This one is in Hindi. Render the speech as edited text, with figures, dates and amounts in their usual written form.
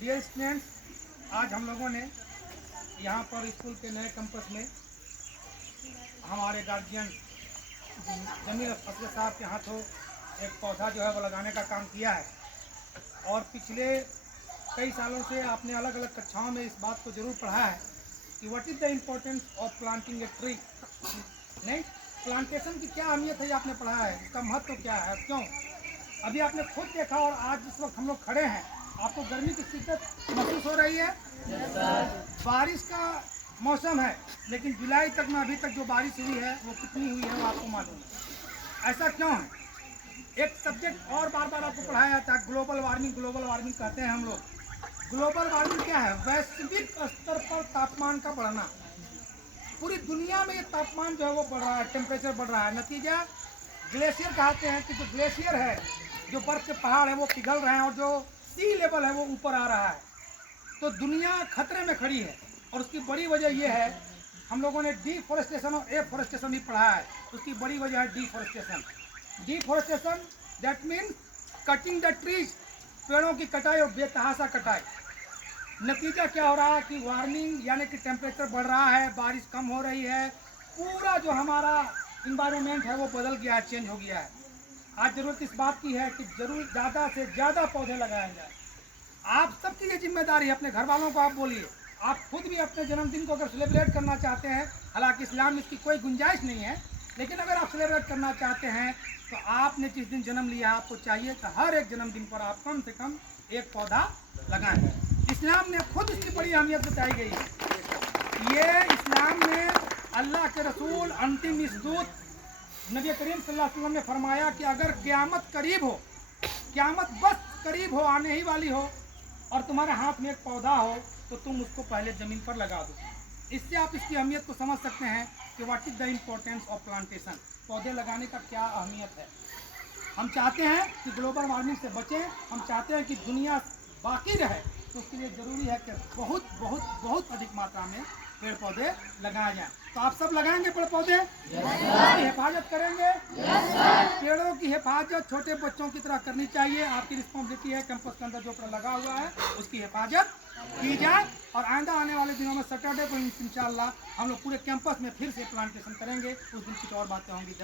डियर स्टूडेंट्स, आज हम लोगों ने यहाँ पर स्कूल के नए कैंपस में हमारे गार्जियन जमील असलम साहब के हाथों एक पौधा जो है वो लगाने का काम किया है। और पिछले कई सालों से आपने अलग अलग कक्षाओं में इस बात को जरूर पढ़ा है कि what is the importance of planting a tree. नहीं, प्लांटेशन की क्या अहमियत है, आपने पढ़ा है, इसका महत्व क्या है, क्यों। अभी आपने खुद देखा और आज जिस वक्त हम लोग खड़े हैं, आपको गर्मी की शिद्दत महसूस हो रही है। बारिश का मौसम है, लेकिन जुलाई तक में अभी तक जो बारिश हुई है वो कितनी हुई है वो आपको मालूम है। ऐसा क्यों है? एक सब्जेक्ट और बार बार आपको पढ़ाया जाता है, ग्लोबल वार्मिंग। ग्लोबल वार्मिंग कहते हैं हम लोग। ग्लोबल वार्मिंग क्या है? वैश्विक स्तर पर तापमान का बढ़ना। पूरी दुनिया में ये तापमान जो है वो बढ़ रहा है, टेम्परेचर बढ़ रहा है। नतीजा ग्लेशियर कहते हैं कि जो ग्लेशियर है, जो बर्फ के पहाड़ है वो पिघल रहे हैं और जो सी लेवल है वो ऊपर आ रहा है। तो दुनिया खतरे में खड़ी है और उसकी बड़ी वजह यह है, हम लोगों ने डिफॉरेस्टेशन और एफॉरेस्टेशन भी पढ़ा है। उसकी बड़ी वजह है deforestation. Deforestation that means cutting the trees, पेड़ों की कटाई और बेतहाशा कटाई। नतीजा क्या हो रहा है कि वार्मिंग यानी कि टेम्परेचर बढ़ रहा है, बारिश कम हो रही है, पूरा जो हमारा इन्वायरमेंट है वो बदल गया है, चेंज हो गया है। आज जरूरत इस बात की है कि जरूर ज़्यादा से ज़्यादा पौधे लगाए जाए। आप सबकी ये जिम्मेदारी है, अपने घर वालों को आप बोलिए। आप खुद भी अपने जन्मदिन को अगर सेलिब्रेट करना चाहते हैं, हालांकि इस्लाम में इसकी कोई गुंजाइश नहीं है, लेकिन अगर आप सेलिब्रेट करना चाहते हैं तो आपने जिस दिन जन्म लिया आपको चाहिए कि हर एक जन्मदिन पर आप कम से कम एक पौधा लगाएं। इस्लाम ने खुद इसकी बड़ी अहमियत बताई गई है। ये इस्लाम में अल्लाह के रसूल अंतिम दूत नबी करीम सल्लल्लाहु अलैहि वसल्लम ने फरमाया कि अगर क़यामत करीब हो, क़यामत बस करीब हो, आने ही वाली हो, और तुम्हारे हाथ में एक पौधा हो तो तुम उसको पहले ज़मीन पर लगा दो। इससे आप इसकी अहमियत को समझ सकते हैं कि what is the importance of plantation. पौधे लगाने का क्या अहमियत है। हम चाहते हैं कि ग्लोबल वार्मिंग से बचें, हम चाहते हैं कि दुनिया बाकी रहे, तो उसके लिए ज़रूरी है कि बहुत बहुत बहुत अधिक मात्रा में पेड़ पौधे लगाए जाएं। तो आप सब लगाएंगे पेड़ पौधे? हिफाजत करेंगे? पेड़ों की हिफाजत छोटे बच्चों की तरह करनी चाहिए। आपकी रिस्पॉन्सिबिलिटी है कैंपस के अंदर जो पेड़ लगा हुआ है उसकी हिफाजत की जाए। और आइंदा आने वाले दिनों में सैटरडे को इंशाल्लाह हम लोग पूरे कैंपस में फिर से प्लांटेशन करेंगे। उस दिन कुछ और बातें होंगी।